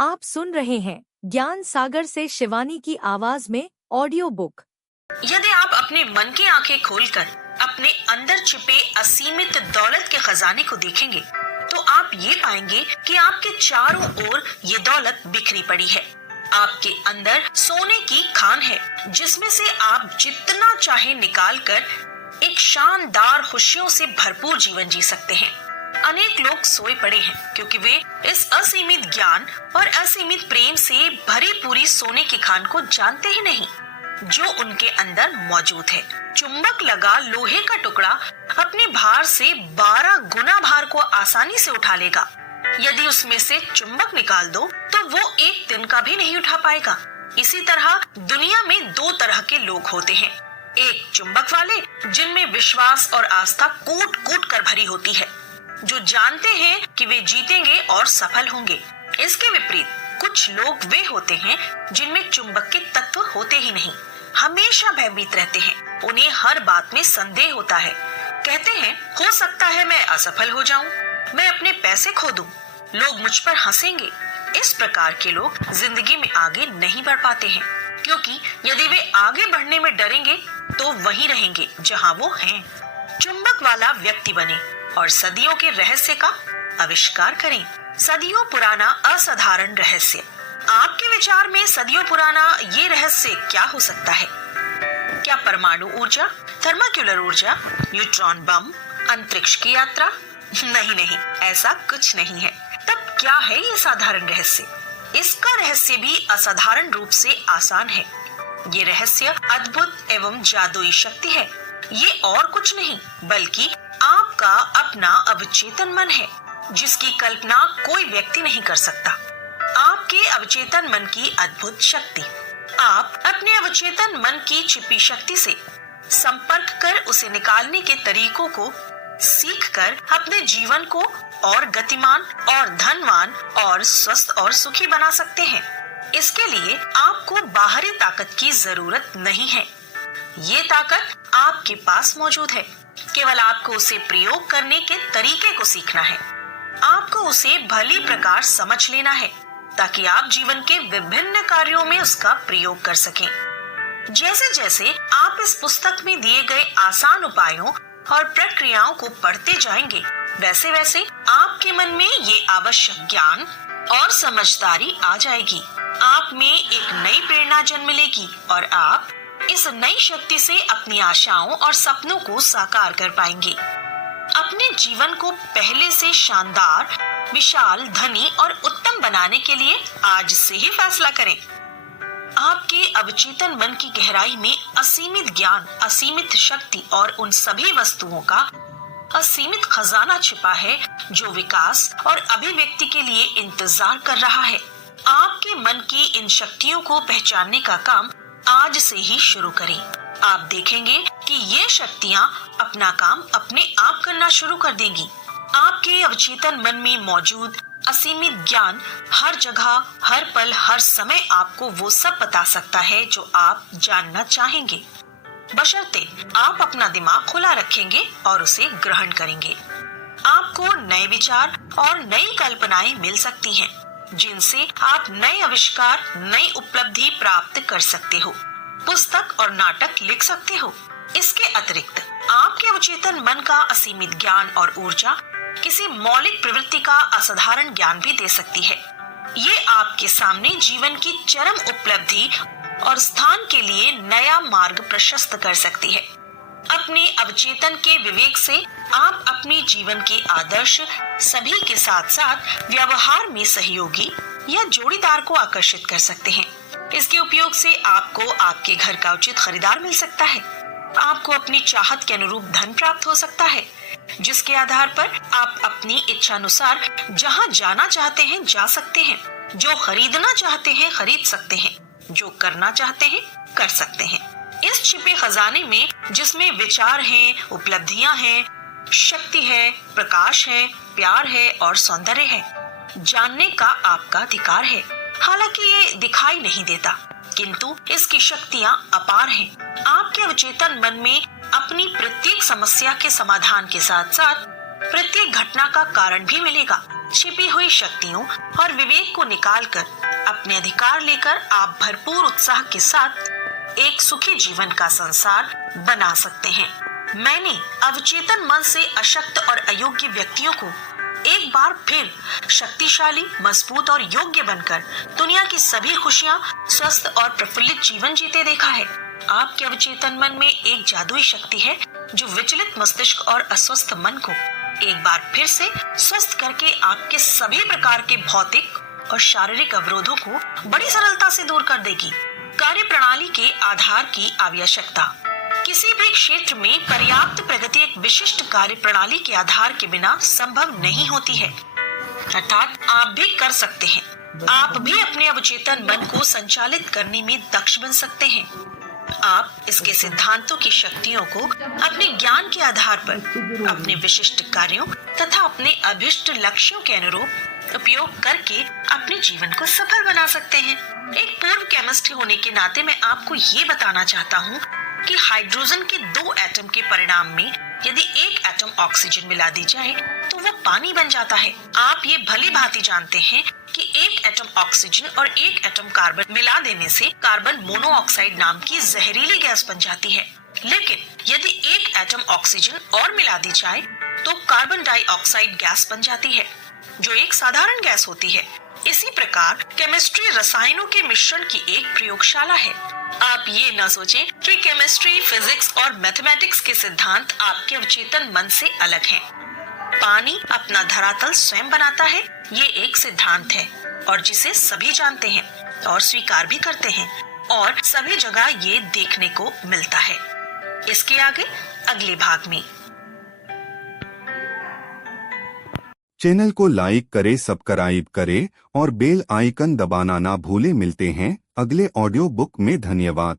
आप सुन रहे हैं ज्ञान सागर से शिवानी की आवाज में ऑडियो बुक। यदि आप अपने मन की आंखें खोलकर अपने अंदर छिपे असीमित दौलत के खजाने को देखेंगे तो आप ये पाएंगे कि आपके चारों ओर ये दौलत बिखरी पड़ी है। आपके अंदर सोने की खान है जिसमें से आप जितना चाहे निकाल कर एक शानदार खुशियों से भरपूर जीवन जी सकते हैं। अनेक लोग सोए पड़े हैं क्योंकि वे इस असीमित ज्ञान और असीमित प्रेम से भरी पूरी सोने की खान को जानते ही नहीं जो उनके अंदर मौजूद है। चुंबक लगा लोहे का टुकड़ा अपने भार से 12 गुना भार को आसानी से उठा लेगा। यदि उसमें से चुंबक निकाल दो तो वो एक दिन का भी नहीं उठा पाएगा। इसी तरह दुनिया में दो तरह के लोग होते हैं, एक चुंबक वाले जिनमें विश्वास और आस्था कूट कूट कर भरी होती है, जो जानते हैं कि वे जीतेंगे और सफल होंगे। इसके विपरीत कुछ लोग वे होते हैं जिनमें चुंबक के तत्व होते ही नहीं, हमेशा भयभीत रहते हैं। उन्हें हर बात में संदेह होता है। कहते हैं हो सकता है मैं असफल हो जाऊं, मैं अपने पैसे खो दूं, लोग मुझ पर हंसेंगे। इस प्रकार के लोग जिंदगी में आगे नहीं बढ़ पाते हैं क्योंकि यदि वे आगे बढ़ने में डरेंगे तो वहीं रहेंगे जहां वो हैं। चुंबक वाला व्यक्ति बने और सदियों के रहस्य का आविष्कार करें। सदियों पुराना असाधारण रहस्य। आपके विचार में सदियों पुराना ये रहस्य क्या हो सकता है? क्या परमाणु ऊर्जा, थर्माक्यूलर ऊर्जा, न्यूट्रॉन बम, अंतरिक्ष की यात्रा? नहीं, ऐसा कुछ नहीं है। तब क्या है ये साधारण रहस्य? इसका रहस्य भी असाधारण रूप से आसान है। ये रहस्य अद्भुत एवं जादुई शक्ति है। ये और कुछ नहीं बल्कि आपका अपना अवचेतन मन है जिसकी कल्पना कोई व्यक्ति नहीं कर सकता। आपके अवचेतन मन की अद्भुत शक्ति। आप अपने अवचेतन मन की छिपी शक्ति से संपर्क कर उसे निकालने के तरीकों को सीखकर अपने जीवन को और गतिमान और धनवान और स्वस्थ और सुखी बना सकते हैं। इसके लिए आपको बाहरी ताकत की जरूरत नहीं है। ये ताकत आपके पास मौजूद है, केवल आपको उसे प्रयोग करने के तरीके को सीखना है। आपको उसे भली प्रकार समझ लेना है ताकि आप जीवन के विभिन्न कार्यों में उसका प्रयोग कर सकें। जैसे जैसे आप इस पुस्तक में दिए गए आसान उपायों और प्रक्रियाओं को पढ़ते जाएंगे वैसे वैसे आपके मन में ये आवश्यक ज्ञान और समझदारी आ जाएगी। आप में एक नई प्रेरणा जन्म लेगी और आप इस नई शक्ति से अपनी आशाओं और सपनों को साकार कर पाएंगे। अपने जीवन को पहले से शानदार, विशाल, धनी और उत्तम बनाने के लिए आज से ही फैसला करें। आपके अवचेतन मन की गहराई में असीमित ज्ञान, असीमित शक्ति और उन सभी वस्तुओं का असीमित खजाना छिपा है जो विकास और अभिव्यक्ति के लिए इंतजार कर रहा है। आपके मन की इन शक्तियों को पहचानने का काम आज से ही शुरू करें। आप देखेंगे कि ये शक्तियाँ अपना काम अपने आप करना शुरू कर देंगी। आपके अवचेतन मन में मौजूद असीमित ज्ञान हर जगह, हर पल, हर समय आपको वो सब बता सकता है जो आप जानना चाहेंगे, बशर्ते आप अपना दिमाग खुला रखेंगे और उसे ग्रहण करेंगे। आपको नए विचार और नई कल्पनाएं मिल सकती हैं जिनसे आप नए आविष्कार, नई उपलब्धि प्राप्त कर सकते हो, पुस्तक और नाटक लिख सकते हो। इसके अतिरिक्त आपके अवचेतन मन का असीमित ज्ञान और ऊर्जा किसी मौलिक प्रवृत्ति का असाधारण ज्ञान भी दे सकती है। ये आपके सामने जीवन की चरम उपलब्धि और स्थान के लिए नया मार्ग प्रशस्त कर सकती है। अपने अवचेतन के विवेक से आप अपने जीवन के आदर्श सभी के साथ साथ व्यवहार में सहयोगी या जोड़ीदार को आकर्षित कर सकते हैं। इसके उपयोग से आपको आपके घर का उचित खरीदार मिल सकता है। आपको अपनी चाहत के अनुरूप धन प्राप्त हो सकता है जिसके आधार पर आप अपनी इच्छा अनुसार जहाँ जाना चाहते हैं जा सकते हैं, जो खरीदना चाहते हैं खरीद सकते हैं, जो करना चाहते हैं कर सकते हैं। इस छिपे खजाने में जिसमें विचार हैं, उपलब्धियां हैं, शक्ति है, प्रकाश है, प्यार है और सौंदर्य है, जानने का आपका अधिकार है। हालांकि ये दिखाई नहीं देता किंतु इसकी शक्तियां अपार हैं। आपके अवचेतन मन में अपनी प्रत्येक समस्या के समाधान के साथ साथ प्रत्येक घटना का कारण भी मिलेगा। छिपी हुई शक्तियों और विवेक को निकालकर अपने अधिकार लेकर आप भरपूर उत्साह के साथ एक सुखी जीवन का संसार बना सकते हैं। मैंने अवचेतन मन से अशक्त और अयोग्य व्यक्तियों को एक बार फिर शक्तिशाली, मजबूत और योग्य बनकर दुनिया की सभी खुशियां, स्वस्थ और प्रफुल्लित जीवन जीते देखा है। आपके अवचेतन मन में एक जादुई शक्ति है जो विचलित मस्तिष्क और अस्वस्थ मन को एक बार फिर से स्वस्थ करके आपके सभी प्रकार के भौतिक और शारीरिक अवरोधों को बड़ी सरलता से दूर कर देगी। कार्य प्रणाली के आधार की आवश्यकता। किसी भी क्षेत्र में पर्याप्त प्रगति एक विशिष्ट कार्य प्रणाली के आधार के बिना संभव नहीं होती है। अर्थात आप भी कर सकते हैं। आप भी अपने अवचेतन मन को संचालित करने में दक्ष बन सकते हैं। आप इसके सिद्धांतों की शक्तियों को अपने ज्ञान के आधार पर अपने विशिष्ट कार्यों तथा अपने अभिष्ट लक्ष्यों के अनुरूप उपयोग करके अपने जीवन को सफल बना सकते हैं। एक पूर्व केमिस्ट होने के नाते मैं आपको ये बताना चाहता हूँ कि हाइड्रोजन के 2 एटम के परिणाम में यदि एक एटम ऑक्सीजन मिला दी जाए तो वो पानी बन जाता है। आप ये भली भांति जानते हैं कि एक एटम ऑक्सीजन और एक एटम कार्बन मिला देने से कार्बन मोनोऑक्साइड नाम की जहरीली गैस बन जाती है। लेकिन यदि एक एटम ऑक्सीजन और मिला दी जाए तो कार्बन डाइऑक्साइड गैस बन जाती है, जो एक साधारण गैस होती है। इसी प्रकार केमिस्ट्री रसायनों के मिश्रण की एक प्रयोगशाला है। आप ये न सोचें कि केमिस्ट्री, फिजिक्स और मैथमेटिक्स के सिद्धांत आपके अवचेतन मन से अलग हैं। पानी अपना धरातल स्वयं बनाता है, ये एक सिद्धांत है और जिसे सभी जानते हैं और स्वीकार भी करते हैं और सभी जगह ये देखने को मिलता है। इसके आगे अगले भाग में। चैनल को लाइक करें, सब्सक्राइब करें और बेल आइकन दबाना ना भूलें। मिलते हैं अगले ऑडियो बुक में। धन्यवाद।